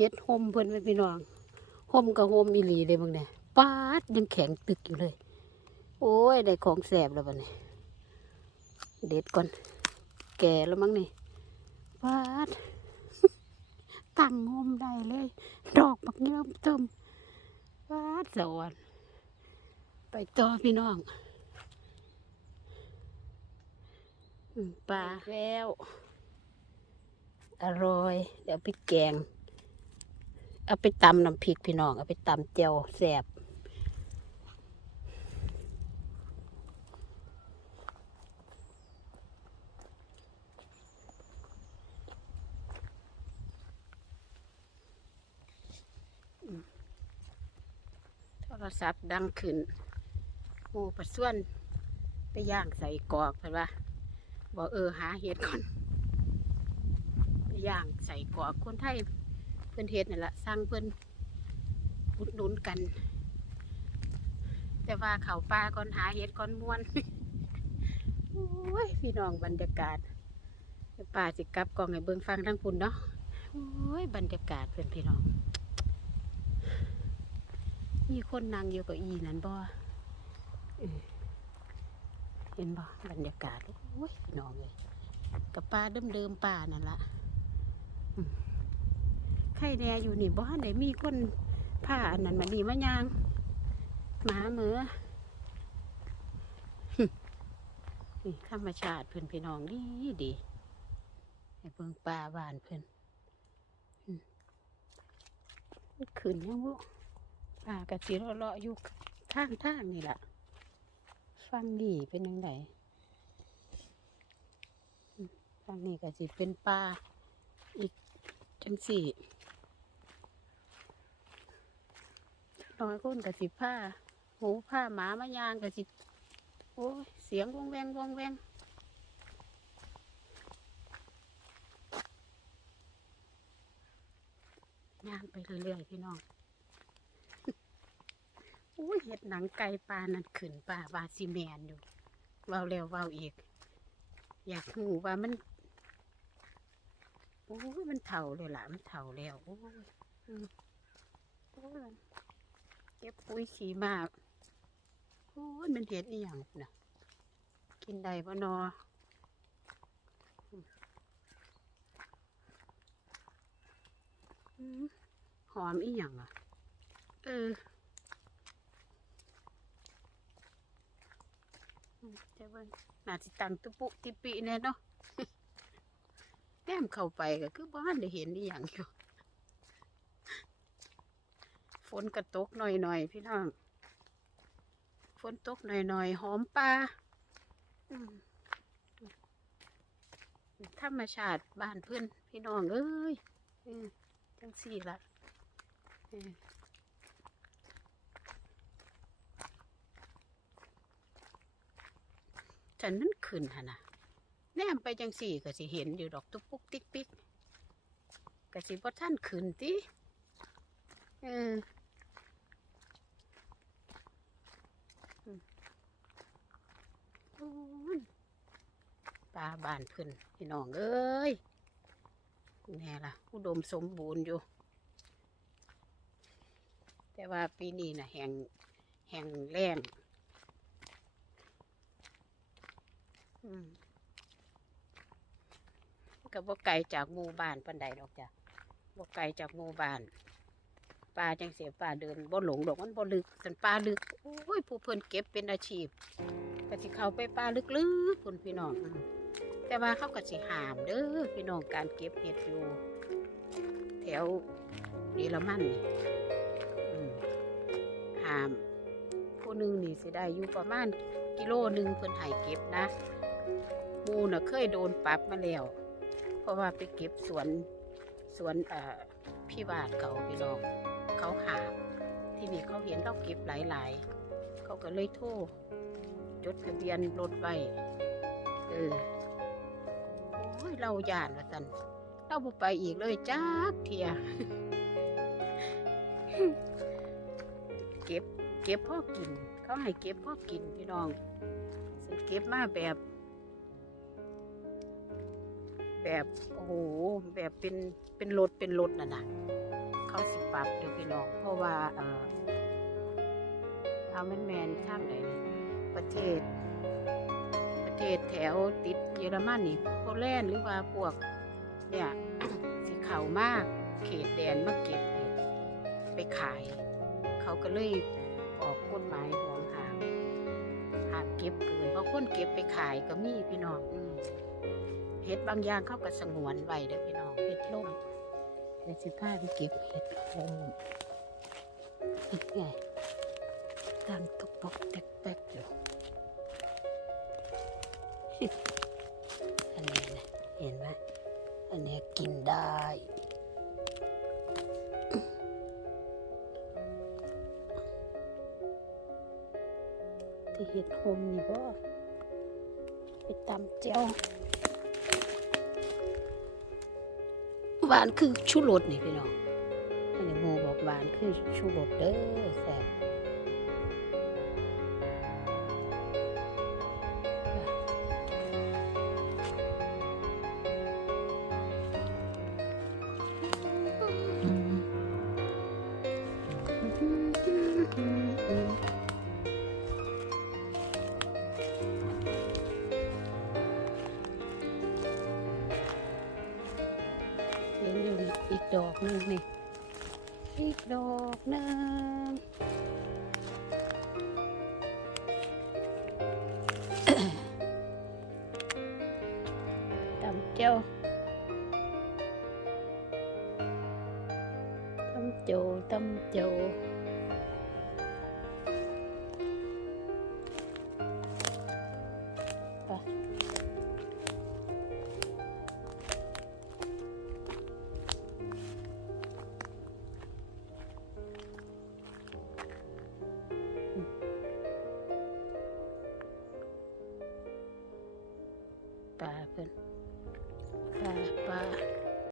เฮ็ดห่มเพิ่นไว้พี่น้องห่มกับห่มอีหลีเลยมึงเนี่ยปาดยังแข็งตึกอยู่เลย โอ้ยได้ของแสบแล้วบัดนี้เด็ดก่อน แก่แล้วมั้งนี่ปาดตั้งห่มได้เลย ดอกบักเยิ่มเติมปาดสวรรค์ไปต่อพี่น้องปลาแล้ว อร่อย เดี๋ยวไปแกง เอาไปตำน้ำพริกพี่น้อง เอาไปตำเจียวแสบโทรศัพท์ดังขึ้นหมูประส่วน ไปย่างใส่กรอกเพิ่นว่าบอกเออหาเห็ดก่อน ไปย่างใส่กรอกคนไทย พื่อนเฮ็ดนี่แหละสร้างเพื่อนอุดหนุนกัน แต่ว่าเขาป่าก่อนหาเห็ดก่อนม่วนโอ้ยพี่น้องบรรยากาศป่าสิกลับกองให้เบิ่งฟังทั้งพุ่นเนาะโอ้ยบรรยากาศเพื่อนพี่น้องมีคนนั่งอยู่กับอีนั่นบ่เอเห็นบ่บรรยากาศโอ้ยพี่น้องเลยกับป่าเดิมๆป่านั่นละ ไข่แดอยู่นี่บ่ทันได้มีคนผ้าอันนั้นมานี่มายางหมาเมือนี่ธรรมชาติเพื่อนพี่น้องดีดีให้เบิ่งป่าบานเพื่อนอืนขึ้นยังบุป่ากะสิเลาะอยู่ทางทางนี่ล่ะฟังดีเป็นยังไงฟังนี่ก็สิเป็นป่าอีกจังสี่ น้อยคนกับสิผ้าหมูผ้าหมามายางกับสิโอ้ยเสียงวงแวงวงแวงย่างไปเรื่อยๆพี่น้องโอ้เห็ดหนังไก่ปลานั่นขึ้นปลาบาซิแมนอยู่เว้าแล้วเว้าอีก อยากหูว่ามันโอ้ยมันเถ่าเลยล่ะมันเถ่าแล้วโอ้ยอืมโอ้ย เก็บปุ๋ยขี้มากโอ้ยมันเห็ดอีหยังนะกินได้ปะนออืมอืมหอมอีหยังอะ เออเจ้าเบิ้งน่าสิตังตุปุติปิแน่เนาะแต้มเข้าไปก็คือบ้านได้เห็นอีหยังอยู่ ฝนกระตกหน่อยๆพี่น้อง ฝนตกหน่อยๆหอมปลาอืมธรรมชาติบ้านเพื่อนพี่น้องเอ้ยจังสี่ละฉันมันขึ้นหนนะแนมไปจังสี่ก็สิเห็นอยู่ดอกตุ๊กปุ๊กติ๊กปิ๊กก็สิบ่ท่านขึ้นติเอออืมโอ้ย ปลาบานเพิ่นพี่น้องเอ้ยแน่ล่ะอุดมสมบูรณ์อยู่ แต่ว่าปีนี้น่ะแห่งแห่งแรงอืมก็บ่ไกลจากหมู่บ้านปันใดดอกจ้ะบ่ไกลจากหมู่บ้านป่าจังเสียป่าเดินบ่หลงดอกมันบ่ลึกสันป่าลึกโอ้ยผู้เพิ่นเก็บเป็นอาชีพ ก็สิเข้าไปป่าลึกๆพุ่นพี่น้องแต่ว่าเขาก็สิหามเด้อพี่น้องการเก็บเห็ดอยู่ แถวเยอรมันนี่หามผู้หนึงนี่สิได้อยู่ประมาณกิโลหนึ่งเพิ่นให้เก็บนะมูน่ะเคยโดนปรับมาแล้ว เพราะว่าไปเก็บสวนสวนพี่วาดเขาพี่น้องเขาหามที่นี่เขาเห็นเราเก็บหลายๆ เขาก็เลยโทร จดทะเบียนรถไว้เออโอ้ยเราย่านว่าสันเราบ่ไปอีกเลยจ้าเทียเก็บเก็บพ่อกิน เขาให้เก็บพ่อกินพี่น้องสิเก็บมาแบบ แบบโอ้โหแบบเป็นเป็นรถเป็นรถน่ะนะเขาสิปรับเดี๋ยวพี่น้องเพราะว่าเออเอาแมนแมนๆทางไหนนี่ ประเทศ ประเทศแถวติดเยอรมันนี่โปแลนด์หรือว่าพวกเนี่ยสิเขามากเขตแดนมาเก็บไปขาย เขาก็เลยออกกฎหมายห่วงห้ามห้ามเก็บเกินเพราะคนเก็บไปขายก็มีพี่น้องเห็ดบางอย่างเขาก็สงวนไว้เด้อพี่น้องเห็ดล่มเดี๋ยวสิพาไปเก็บเห็ดล่มเห็ดไงตามตกปกแตกๆอยู่ อันนี้นะเห็นไหมอันนี้กินได้ ที่เห็ดหมนี่บ่ไปตำเจียวหวานคือชูรสนี่พี่น้องอันนี้โมบอกหวานคือชูรสเด้อแซ่บ ดอกหนึงนี่อีกดอกหนึงตำเจียวตำโจตำโจ ป